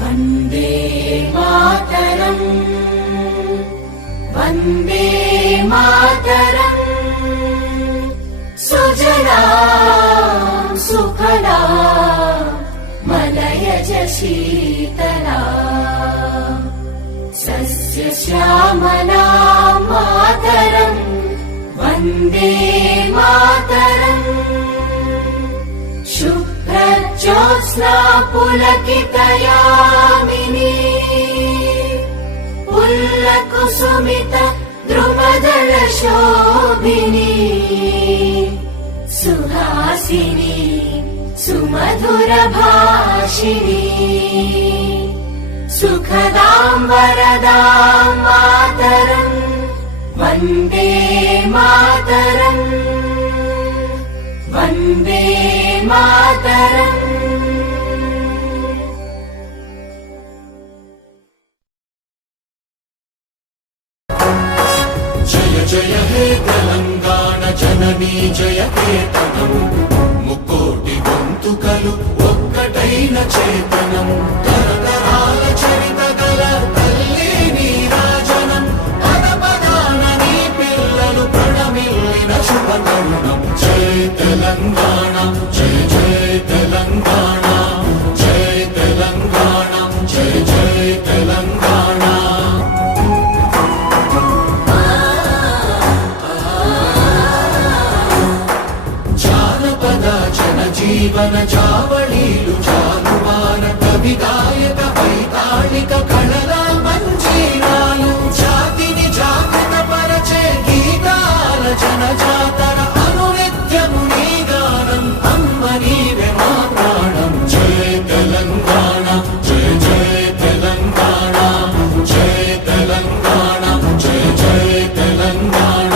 వందే మాతరం వందే మాతరం సుజలాం సుఫలాం మలయజ శీతలాం సస్యశ్యామలాం మాతరం వందే మాతరం శుభ్రజ్యోత్స్నా పులకితయామినీ పుల్లకుసుమిత ద్రుమదళ శోభినీ సుహాసినీ సుమధుర భాషిణీ సుఖదాం వరదాం మాతరం వందే మాతరం వందే మాతరం. జయ జయ హే తెలంగాణ జననీ జయ కేతనం ముక్కోటి గొంతుకలు ఒక్కటైన చేతనం తరతరాల చరిత గల తల్లి నీరాజనం పద పదాన నీ పిల్లలు ప్రణమిల్లిన శుభతరుణం. జయ తెలంగాణ జయ జయ తెలంగాణ జయ తెలంగాణ జయ జయ తెలంగాణ. జీవన చావళీలు జానువాన కవి గాయక వైతాళిక కళల మంజీరాలు జాతిని జాగృత పరచే గీతాల జనజాతర అనునిత్యము నీ గానం అమ్మ నీవే మా ప్రాణం. జయ తెలంగాణ జయ జయ తెలంగాణ జయ తెలంగాణ జయ జయ Telangana.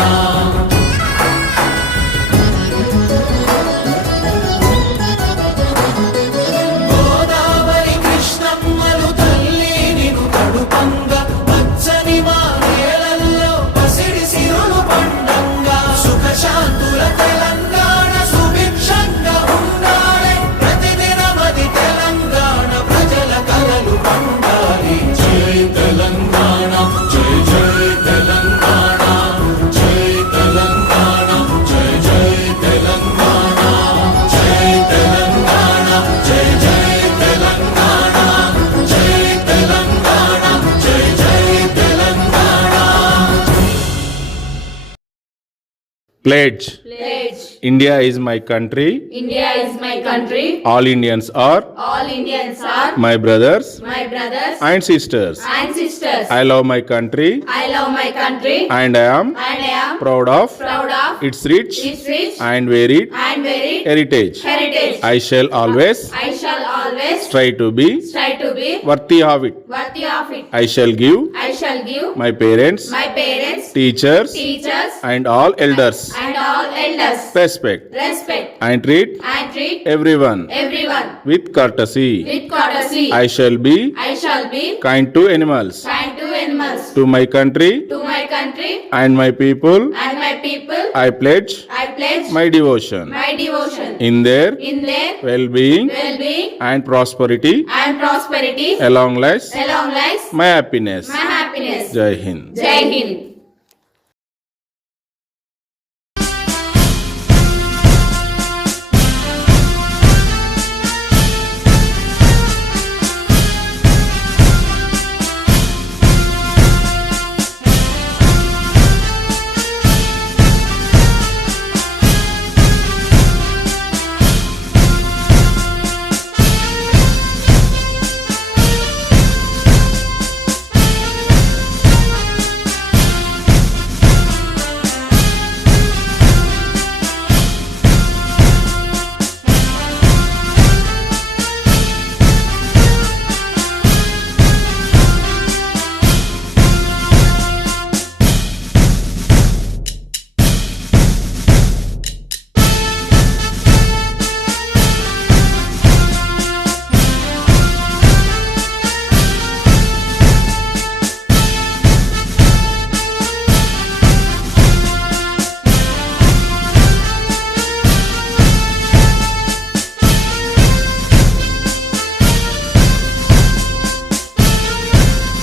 Pledge. Pledge. India is my country. India is my country. All Indians are All Indians are my brothers my brothers and sisters. and sisters. I love my country I love my country and I am and I am proud of proud of its rich its rich and varied and varied heritage. heritage. I shall always I shall always try to be try to be worthy of it. worthy of it. I shall give I shall give my parents, my parents, teachers teachers and all elders and all elders respect respect and treat and treat everyone everyone with courtesy. with courtesy. I shall be I shall be kind to animals, kind to animals. to my country To my country and my people. and my people, I pledge I pledge my devotion my devotion in their in their well-being well-being and prosperity. and prosperity. Along lies Along lies my happiness. my happiness. Jai Hind. Jai Hind.